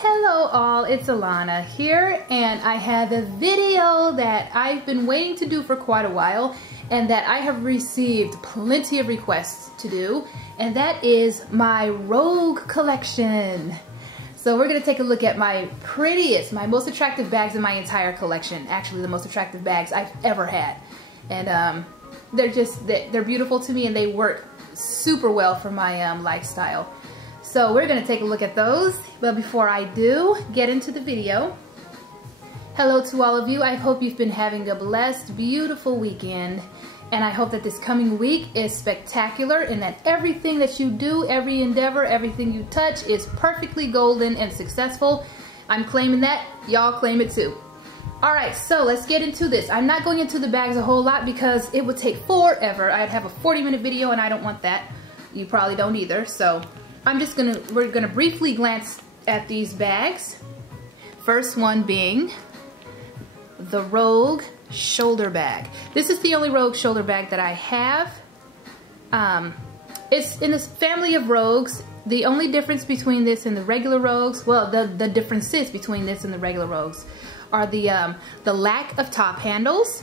Hello all, it's Alana here, and I have a video that I've been waiting to do for quite a while and that I have received plenty of requests to do, and that is my Rogue collection. So we're going to take a look at my prettiest, my most attractive bags in my entire collection. Actually, the most attractive bags I've ever had. And they're beautiful to me, and they work super well for my lifestyle. So we're going to take a look at those, but before I do get into the video, hello to all of you. I hope you've been having a blessed, beautiful weekend, and I hope that this coming week is spectacular and that everything that you do, every endeavor, everything you touch is perfectly golden and successful. I'm claiming that. Y'all claim it too. Alright, so let's get into this. I'm not going into the bags a whole lot because it would take forever. I'd have a 40-minute video and I don't want that. You probably don't either, so we're gonna briefly glance at these bags. First one being the Rogue shoulder bag. This is the only Rogue shoulder bag that I have. It's in this family of Rogues. The only difference between this and the regular Rogues, well, the differences between this and the regular Rogues are the lack of top handles,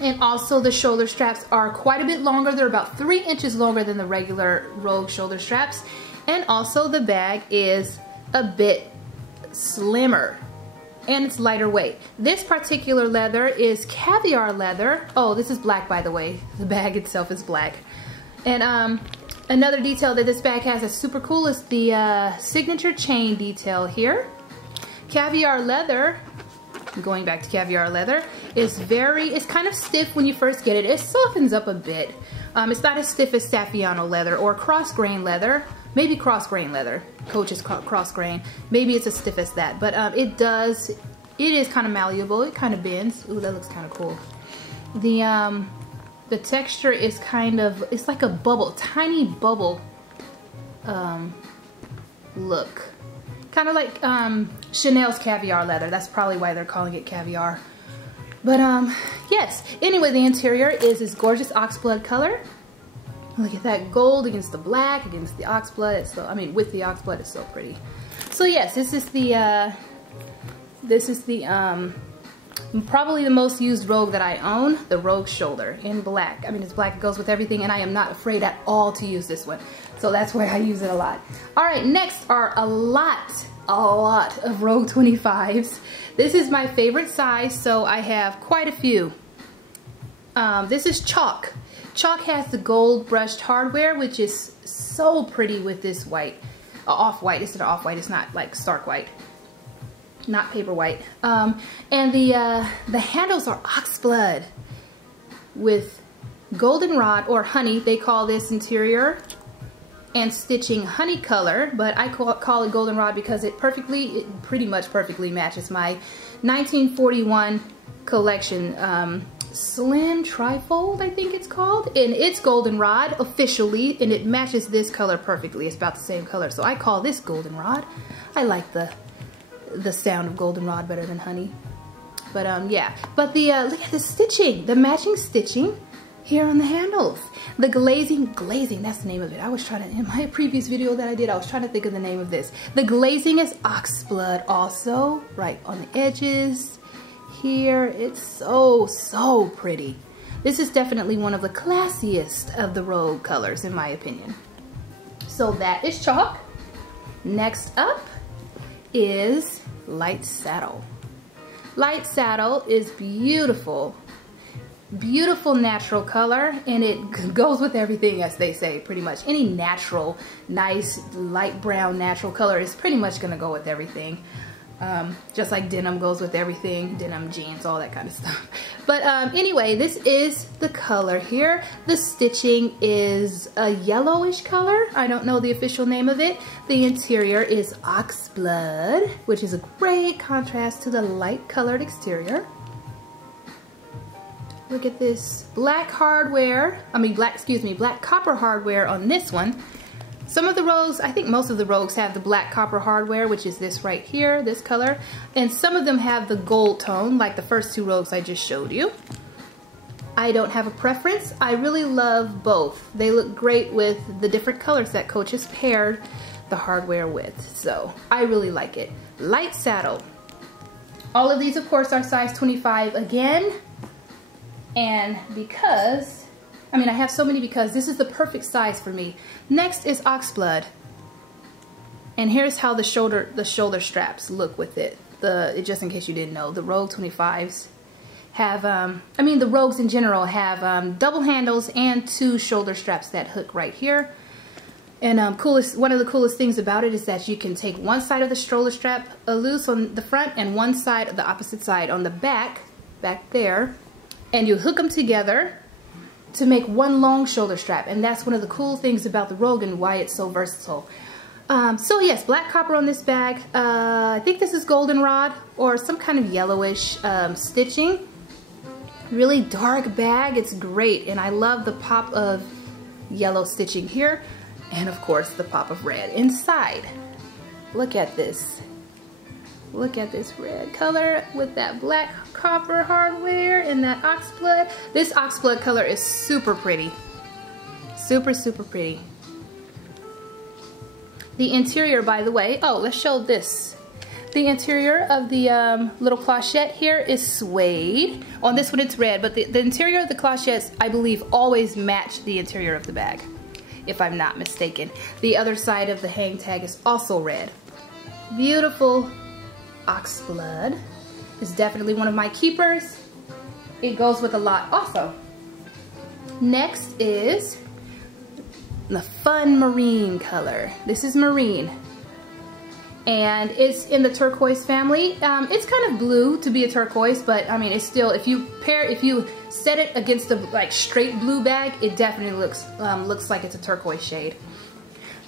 and also the shoulder straps are quite a bit longer. They're about 3 inches longer than the regular Rogue shoulder straps. And also the bag is a bit slimmer and it's lighter weight. This particular leather is Caviar Leather. Oh, this is black, by the way. The bag itself is black. And another detail that this bag has that's super cool is the signature chain detail here. Caviar Leather, going back to Caviar Leather, it's kind of stiff when you first get it. It softens up a bit. It's not as stiff as Saffiano leather or cross grain leather. Maybe cross grain leather. Coach's cross grain. Maybe it's as stiff as that. But it is kind of malleable. It kind of bends. Ooh, that looks kind of cool. The texture is kind of, it's like a bubble, tiny bubble look. Kind of like Chanel's Caviar Leather. That's probably why they're calling it Caviar. But yes. Anyway, the interior is this gorgeous oxblood color. Look at that gold against the black, against the oxblood. It's so, I mean, with the oxblood, it's so pretty. So yes, this is the probably the most used Rogue that I own, the Rogue shoulder in black. I mean, it's black, it goes with everything, and I am not afraid at all to use this one. So that's why I use it a lot. All right, next are a lot of Rogue 25s. This is my favorite size, so I have quite a few. This is Chalk. Chalk has the gold brushed hardware, which is so pretty with this white, off-white. It's an off-white. It's not like stark white, not paper white. And the handles are oxblood with goldenrod or honey. They call this interior and stitching honey color, but I call it goldenrod because it pretty much perfectly matches my 1941 collection. Slim Trifold, I think it's called, and it's goldenrod officially, and it matches this color perfectly. It's about the same color, so I call this goldenrod. I like the sound of goldenrod better than honey. But yeah, but look at the stitching, the matching stitching here on the handles. The glazing, that's the name of it. I was trying to, in my previous video that I did, I was trying to think of the name of this. The glazing is oxblood also, right on the edges. Here, it's so pretty. This is definitely one of the classiest of the Rogue colors in my opinion. So that is Chalk. Next up is Light Saddle. Light Saddle is beautiful. Beautiful natural color, and it goes with everything, as they say, pretty much. Any natural, nice, light brown natural color is pretty much gonna go with everything. Just like denim goes with everything, denim jeans, all that kind of stuff. But anyway, this is the color here. The stitching is a yellowish color. I don't know the official name of it. The interior is oxblood, which is a great contrast to the light colored exterior. Look at this black hardware, black copper hardware on this one. Some of the Rogues, I think most of the Rogues have the black copper hardware, which is this right here, this color. And some of them have the gold tone, like the first two Rogues I just showed you. I don't have a preference. I really love both. They look great with the different colors that Coach has paired the hardware with. So I really like it. Light saddle. All of these, of course, are size 25 again. And because, I mean, I have so many because this is the perfect size for me. Next is oxblood. And here's how the shoulder straps look with it. Just in case you didn't know, the Rogue 25s have, I mean, the Rogues in general have double handles and 2 shoulder straps that hook right here. And one of the coolest things about it is that you can take one side of the shoulder strap loose on the front and one side of the opposite side on the back there, and you hook them together to make one long shoulder strap. And that's one of the cool things about the Rogue and why it's so versatile. So yes, black copper on this bag. I think this is goldenrod or some kind of yellowish stitching. Really dark bag. It's great, and I love the pop of yellow stitching here, and of course the pop of red inside. Look at this. Look at this red color with that black copper hardware and that oxblood. This oxblood color is super pretty. Super, super pretty. The interior, by the way, oh, let's show this. The interior of the little clochette here is suede. On this one it's red, but the interior of the clochettes, I believe, always match the interior of the bag, if I'm not mistaken. The other side of the hang tag is also red. Beautiful oxblood. It's definitely one of my keepers. It goes with a lot also. Next is the fun marine color. This is marine, and it's in the turquoise family. It's kind of blue to be a turquoise, but I mean, it's still, if you set it against a like straight blue bag, it definitely looks like it's a turquoise shade.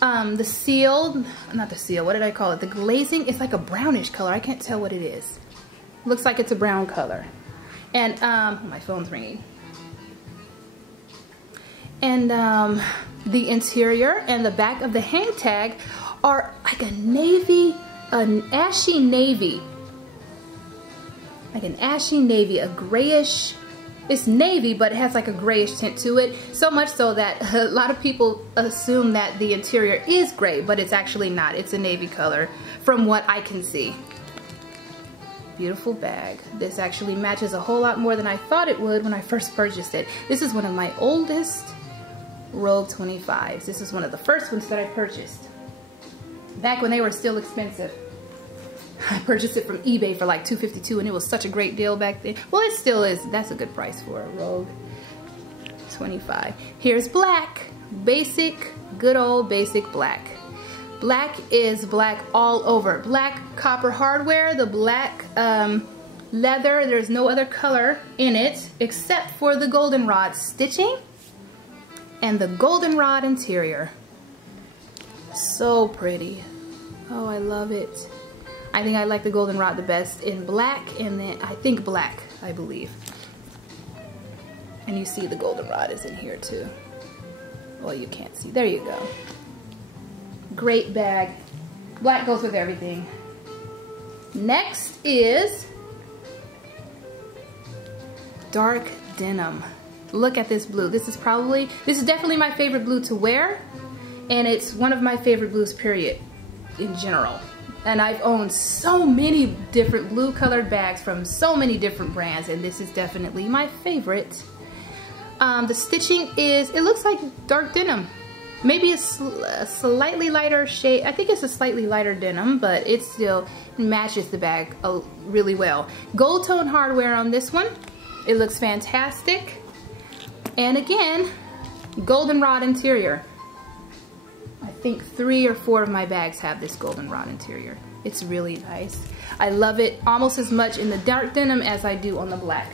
The seal, not the seal, what did I call it? The glazing, it's like a brownish color. I can't tell what it is. Looks like it's a brown color. And my phone's ringing. And the interior and the back of the hang tag are like a navy, an ashy navy. Like an ashy navy, a grayish, it's navy, but it has like a grayish tint to it. So much so that a lot of people assume that the interior is gray, but it's actually not. It's a navy color from what I can see. Beautiful bag. This actually matches a whole lot more than I thought it would when I first purchased it. This is one of my oldest Rogue 25s. This is one of the first ones that I purchased back when they were still expensive. I purchased it from eBay for like $2.52, and it was such a great deal back then. Well, it still is. That's a good price for a Rogue 25. Here's black. Basic, good old basic black. Black is black all over. Black copper hardware, the black leather. There's no other color in it except for the goldenrod stitching and the goldenrod interior. So pretty. Oh, I love it. I think I like the goldenrod the best in black, and then I think black, I believe. And you see the goldenrod is in here too. Well, you can't see. There you go. Great bag. Black goes with everything. Next is dark denim. Look at this blue. This is definitely my favorite blue to wear, and it's one of my favorite blues, period, in general. And I've owned so many different blue colored bags from so many different brands, and this is definitely my favorite. The stitching is, it looks like dark denim. Maybe a slightly lighter shade. I think it's a slightly lighter denim, but it still matches the bag really well. Gold tone hardware on this one. It looks fantastic. And again, goldenrod interior. I think 3 or 4 of my bags have this goldenrod interior. It's really nice. I love it almost as much in the dark denim as I do on the black.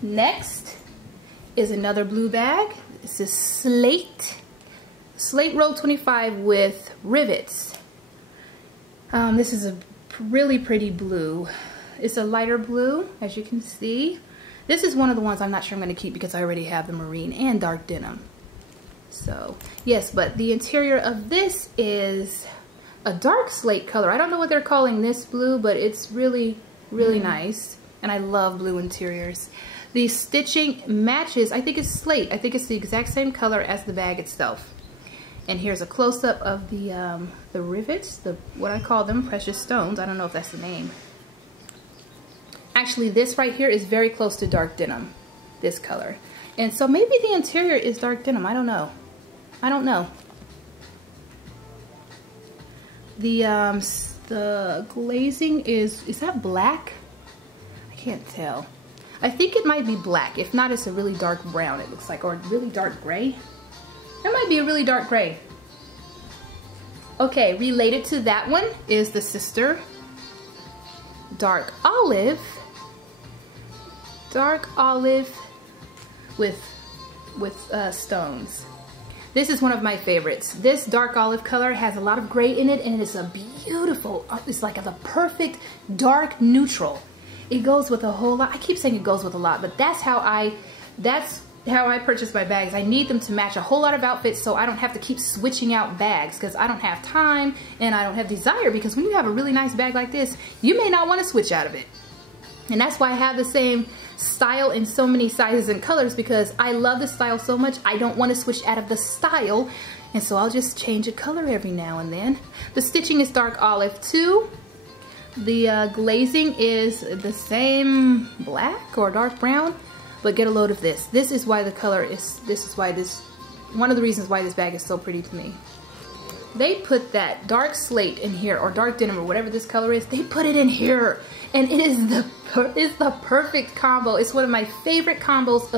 Next is another blue bag. This is Slate Rogue 25 with rivets. This is a really pretty blue. It's a lighter blue, as you can see. This is one of the ones I'm not sure I'm going to keep because I already have the marine and dark denim. So, yes, but the interior of this is a dark slate color. I don't know what they're calling this blue, but it's really, really nice. And I love blue interiors. The stitching matches, I think it's slate. I think it's the exact same color as the bag itself. And here's a close-up of the rivets, what I call them, precious stones. I don't know if that's the name. Actually, this right here is very close to dark denim, this color. And so maybe the interior is dark denim. I don't know. I don't know. The glazing is that black? I can't tell. I think it might be black. If not, it's a really dark brown, it looks like, or really dark gray. That might be a really dark gray. Okay, related to that one is the sister. Dark olive with stones. This is one of my favorites. This dark olive color has a lot of gray in it, and it's a beautiful, it's like the perfect dark neutral. It goes with a whole lot. I keep saying it goes with a lot, but that's how I purchase my bags. I need them to match a whole lot of outfits so I don't have to keep switching out bags, because I don't have time and I don't have desire, because when you have a really nice bag like this, you may not want to switch out of it. And that's why I have the same style in so many sizes and colors, because I love the style so much I don't want to switch out of the style, and so I'll just change a color every now and then. The stitching is dark olive too. The glazing is the same black or dark brown, but get a load of this. This is why the color is, one of the reasons why this bag is so pretty to me. They put that dark slate in here, or dark denim, or whatever this color is, they put it in here. And it is the perfect combo. It's one of my favorite combos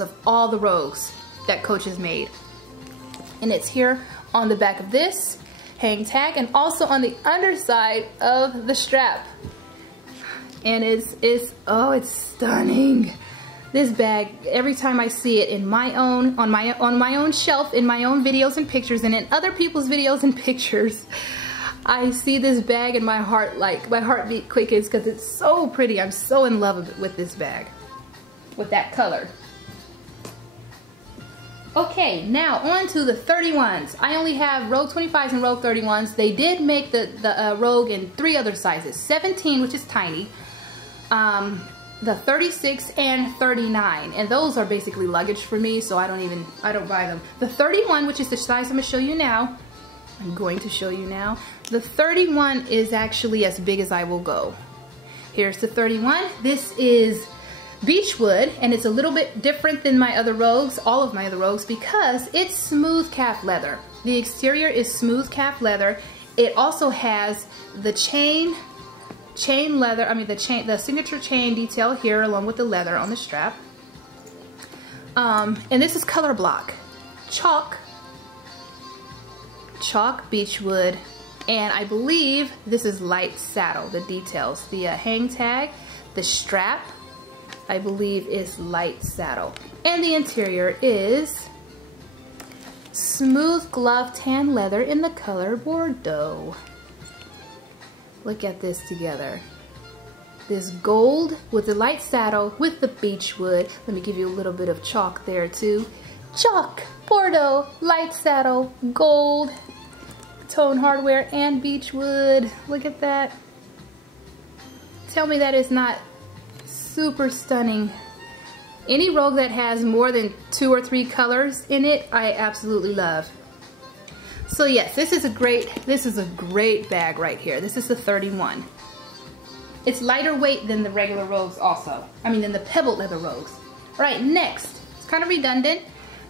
of all the rogues that Coach has made. And it's here on the back of this hang tag, and also on the underside of the strap. And it's stunning. This bag, every time I see it on my own shelf, in my own videos and pictures, and in other people's videos and pictures, I see this bag and my heartbeat quickens, because it's so pretty. I'm so in love with this bag, with that color. Okay, now on to the 31s. I only have Rogue 25s and Rogue 31s. They did make the Rogue in 3 other sizes. 17, which is tiny, the 36 and 39, and those are basically luggage for me, so I don't buy them. The 31, which is the size I'm going to show you now. The 31 is actually as big as I will go. Here's the 31. This is Beechwood, and it's a little bit different than my other rogues, all of my other rogues, because it's smooth calf leather. The exterior is smooth calf leather. It also has the chain leather, the signature chain detail here, along with the leather on the strap. And this is color block. Chalk Beechwood, and I believe this is light saddle. The details, the hang tag, the strap, I believe is light saddle, and the interior is smooth glove tan leather in the color Bordeaux. Look at this together. This gold with the light saddle with the Beechwood. Let me give you a little bit of chalk there too. Chalk, Bordeaux, light saddle, gold, tone hardware, and Beechwood. Look at that. Tell me that is not super stunning. Any rogue that has more than 2 or 3 colors in it, I absolutely love. So yes, this is a great bag right here. This is the 31. It's lighter weight than the regular rogues also. Than the pebbled leather rogues. All right, next. It's kind of redundant,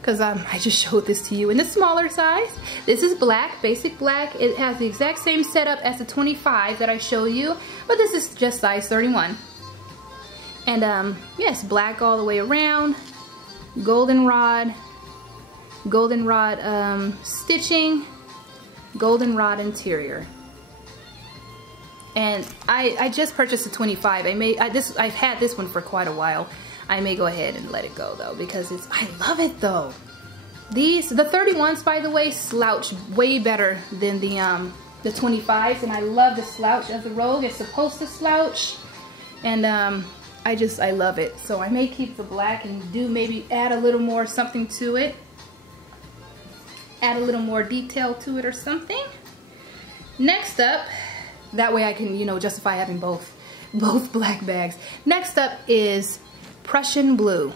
because I just showed this to you in the smaller size. This is black, basic black. It has the exact same setup as the 25 that I show you, but this is just size 31. And yes, black all the way around, goldenrod stitching, goldenrod interior. And I just purchased the 25. I've had this one for quite a while. I may go ahead and let it go though, because I love it though. The 31s, by the way, slouch way better than the 25s, and I love the slouch of the Rogue. It's supposed to slouch, and I love it. So I may keep the black and maybe add a little more something to it. Add a little more detail to it or something. Next up, that way I can, justify having both black bags. Next up is Prussian Blue.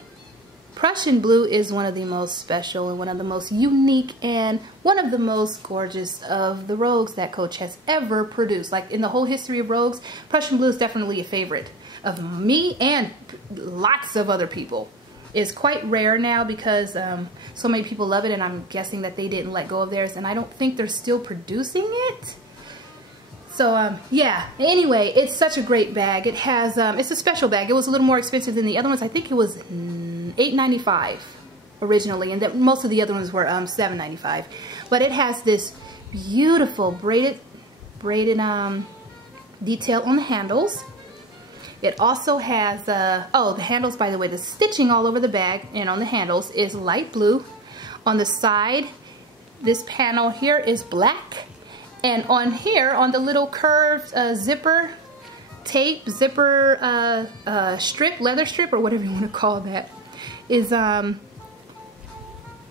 Prussian Blue is one of the most special and one of the most unique and one of the most gorgeous of the rogues that Coach has ever produced. Like in the whole history of rogues, Prussian Blue is definitely a favorite of me and lots of other people. It's quite rare now because so many people love it, and I'm guessing that they didn't let go of theirs, and I don't think they're still producing it. So yeah, anyway, it's such a great bag. It has, it's a special bag. It was a little more expensive than the other ones. I think it was $8.95 originally, and most of the other ones were $7.95. But it has this beautiful braided detail on the handles. It also has, oh, the handles, by the way, the stitching all over the bag and on the handles is light blue. On the side, this panel here is black. And on here, on the little curved zipper strip, leather strip, or whatever you want to call that, is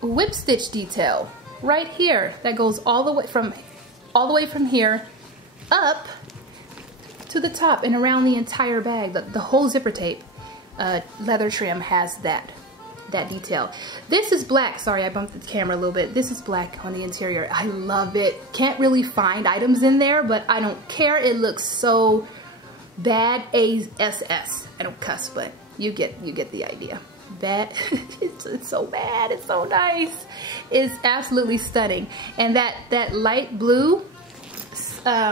whip stitch detail right here that goes all the way from here up to the top and around the entire bag. The whole zipper tape leather trim has that detail. This is black. Sorry, I bumped the camera a little bit. This is black on the interior. I love it. Can't really find items in there, but I don't care. It looks so bad. ASS. I don't cuss, but you get the idea. Bad. It's so bad. It's so nice. It's absolutely stunning. And that light blue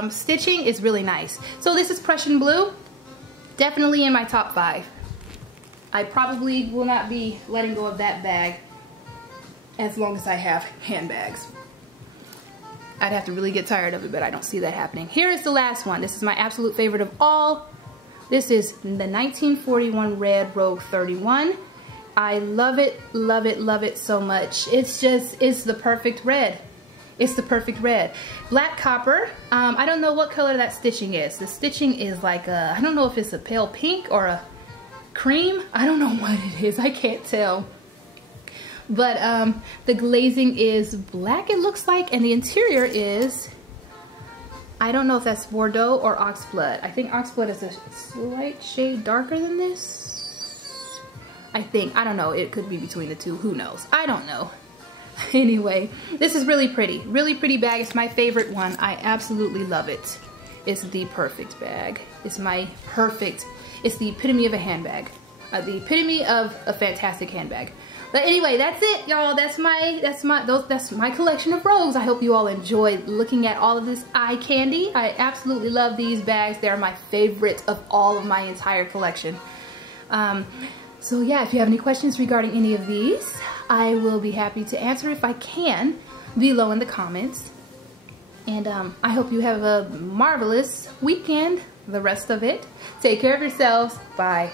stitching is really nice. So this is Prussian Blue. Definitely in my top 5. I probably will not be letting go of that bag as long as I have handbags. I'd have to really get tired of it, but I don't see that happening. Here is the last one. This is my absolute favorite of all. This is the 1941 Red Rogue 31. I love it, love it, love it so much. It's the perfect red. It's the perfect red. Black copper. I don't know what color that stitching is. The stitching is like I don't know if it's a pale pink or a cream. I don't know what it is. I can't tell. But the glazing is black, it looks like, and the interior is, I don't know if that's Bordeaux or Oxblood. I think Oxblood is a slight shade darker than this. I think. I don't know. It could be between the two. Who knows? I don't know. Anyway, this is really pretty. Really pretty bag. It's my favorite one. I absolutely love it. It's the perfect bag. It's my perfect. It's the epitome of a handbag. The epitome of a fantastic handbag. But anyway, that's it, y'all. That's my collection of rogues. I hope you all enjoyed looking at all of this eye candy. I absolutely love these bags. They're my favorite of all of my entire collection. So yeah, if you have any questions regarding any of these, I will be happy to answer if I can below in the comments. And I hope you have a marvelous weekend, the rest of it. Take care of yourselves. Bye.